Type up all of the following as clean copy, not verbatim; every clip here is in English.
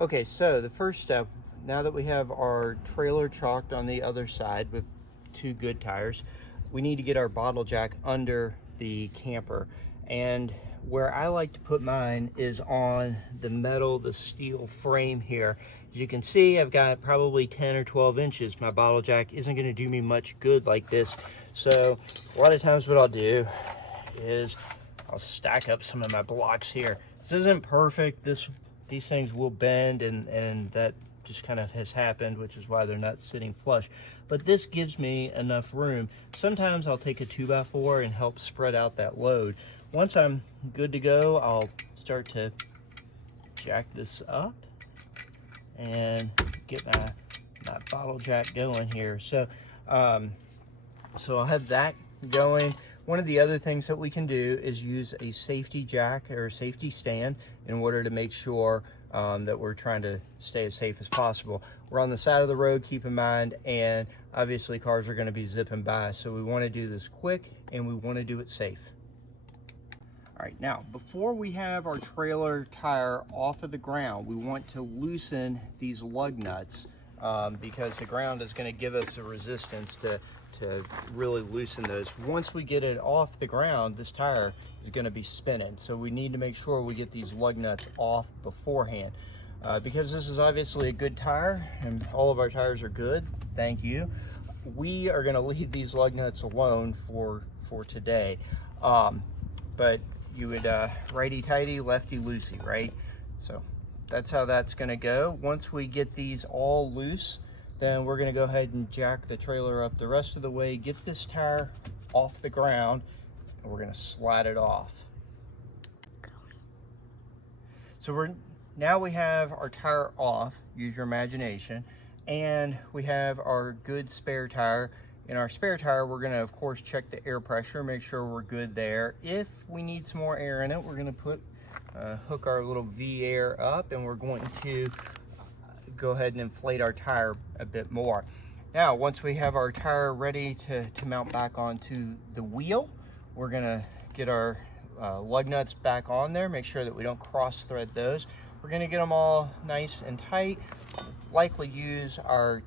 Okay, so the first step, now that we have our trailer chalked on the other side with two good tires, we need to get our bottle jack under the camper. And where I like to put mine is on the steel frame here. As you can see, I've got probably 10 or 12 inches. My bottle jack isn't going to do me much good like this. So a lot of times what I'll do is I'll stack up some of my blocks here. This isn't perfect. These things will bend, and that just kind of has happened, which is why they're not sitting flush. But this gives me enough room. Sometimes I'll take a 2x4 and help spread out that load. Once I'm good to go, I'll start to jack this up and get my bottle jack going here. So I'll have that going. One of the other things that we can do is use a safety jack or a safety stand in order to make sure that we're trying to stay as safe as possible. We're on the side of the road, keep in mind, and obviously cars are going to be zipping by, so we want to do this quick and we want to do it safe. All right, now before we have our trailer tire off of the ground, we want to loosen these lug nuts because the ground is going to give us a resistance to really loosen those. Once we get it off the ground, this tire is going to be spinning. So we need to make sure we get these lug nuts off beforehand. Because this is obviously a good tire and all of our tires are good, thank you. We are going to leave these lug nuts alone for today. But you would righty-tighty, lefty-loosey, right? So that's how that's going to go. Once we get these all loose, then we're going to go ahead and jack the trailer up the rest of the way, get this tire off the ground, and we're going to slide it off. So now we have our tire off, use your imagination, and we have our good spare tire. In our spare tire, we're going to, of course, check the air pressure, make sure we're good there. If we need some more air in it, we're going to hook our little V-air up, and we're going to go ahead and inflate our tire a bit more. Now, once we have our tire ready to mount back onto the wheel, we're gonna get our lug nuts back on there, make sure that we don't cross thread those. We're gonna get them all nice and tight, likely use our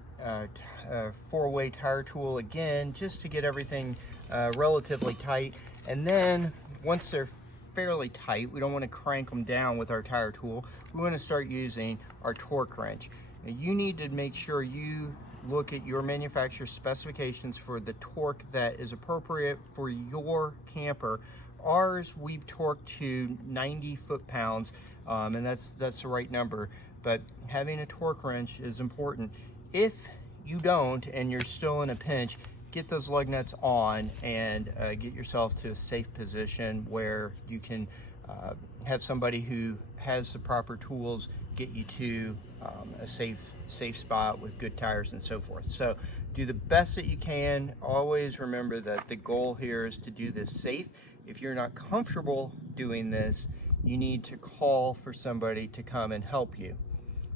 four-way tire tool again, just to get everything relatively tight. And then once they're fairly tight, we don't want to crank them down with our tire tool. We want to start using our torque wrench. Now, you need to make sure you look at your manufacturer's specifications for the torque that is appropriate for your camper. Ours, we torque to 90 foot-pounds, and that's the right number. But having a torque wrench is important. If you don't and you're still in a pinch, get those lug nuts on and get yourself to a safe position where you can have somebody who has the proper tools get you to a safe spot with good tires and so forth. So do the best that you can. Always remember that the goal here is to do this safe. If you're not comfortable doing this, you need to call for somebody to come and help you.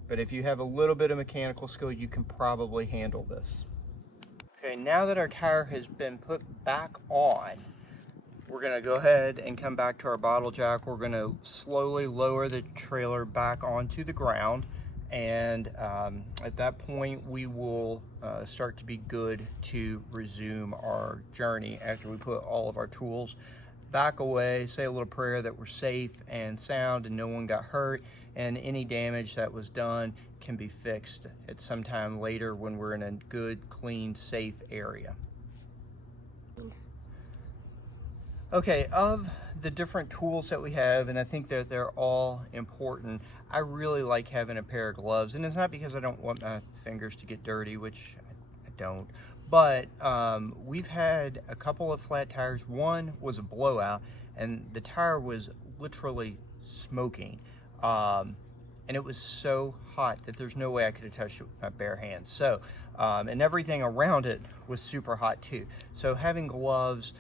But if you have a little bit of mechanical skill, you can probably handle this. Okay, now that our tire has been put back on, we're gonna go ahead and come back to our bottle jack. We're gonna slowly lower the trailer back onto the ground. And at that point, we will start to be good to resume our journey after we put all of our tools back away, say a little prayer that we're safe and sound and no one got hurt, and any damage that was done can be fixed at some time later when we're in a good, clean, safe area. Okay, of the different tools that we have, and I think that they're all important, I really like having a pair of gloves. And it's not because I don't want my fingers to get dirty, which I don't, but we've had a couple of flat tires. One was a blowout, and the tire was literally smoking. And it was so hot that there's no way I could have touched it with my bare hands. So, and everything around it was super hot too. So having gloves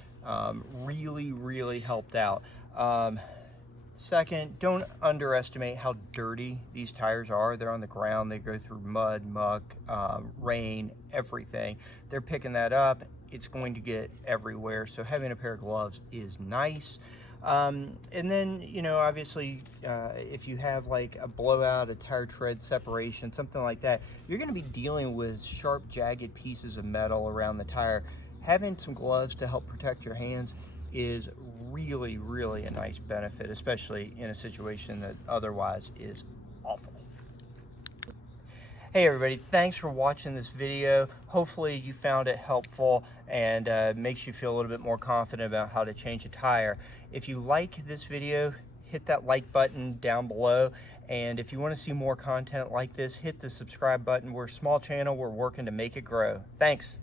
really helped out. Second, don't underestimate how dirty these tires are. They're on the ground, they go through mud, muck, rain, everything. They're picking that up. It's going to get everywhere. So having a pair of gloves is nice. And then, you know, obviously, if you have like a blowout, a tire tread separation, something like that, you're going to be dealing with sharp, jagged pieces of metal around the tire. Having some gloves to help protect your hands is really, really a nice benefit, especially in a situation that otherwise is awful. Hey everybody, thanks for watching this video. Hopefully you found it helpful and makes you feel a little bit more confident about how to change a tire. If you like this video, hit that like button down below. And if you want to see more content like this, hit the subscribe button. We're a small channel, we're working to make it grow. Thanks.